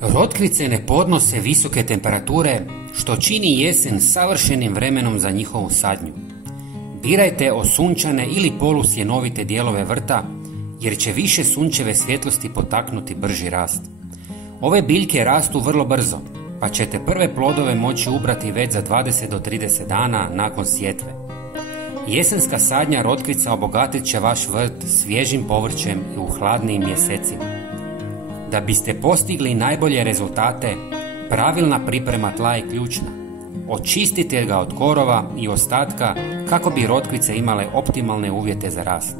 Rotkvice ne podnose visoke temperature, što čini jesen savršenim vremenom za njihovu sadnju. Birajte osunčane ili polusjenovite dijelove vrta, jer će više sunčeve svjetlosti potaknuti brži rast. Ove biljke rastu vrlo brzo, pa ćete prve plodove moći ubrati već za 20 do 30 dana nakon sjetve. Jesenska sadnja rotkvica obogatit će vaš vrt svježim povrćem i u hladnijim mjesecima. Da biste postigli najbolje rezultate, pravilna priprema tla je ključna. Očistite ga od korova i ostatka kako bi rotkvice imale optimalne uvjete za rast.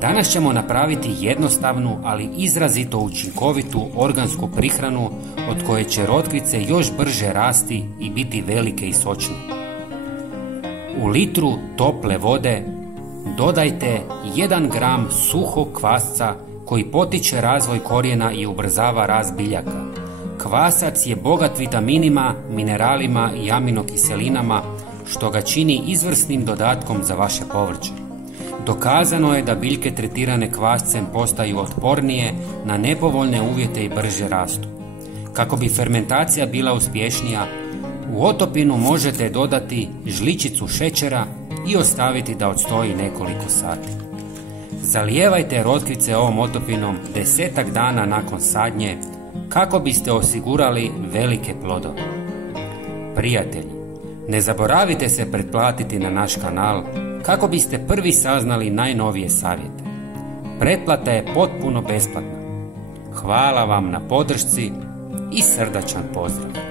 Danas ćemo napraviti jednostavnu, ali izrazito učinkovitu organsku prihranu od koje će rotkvice još brže rasti i biti velike i sočne. U litru tople vode dodajte 1 gram suhog kvasca koji potiče razvoj korijena i ubrzava rast biljaka. Kvasac je bogat vitaminima, mineralima i aminokiselinama, što ga čini izvrsnim dodatkom za vaše povrće. Dokazano je da biljke tretirane kvascem postaju otpornije na nepovoljne uvjete i brže rastu. Kako bi fermentacija bila uspješnija, u otopinu možete dodati žličicu šećera i ostaviti da odstoji nekoliko sati. Zalijevajte rotkvice ovom otopinom 10 dana nakon sadnje kako biste osigurali velike plodove. Prijatelji, ne zaboravite se pretplatiti na naš kanal kako biste prvi saznali najnovije savjete. Pretplata je potpuno besplatna. Hvala vam na podršci i srdačan pozdrav!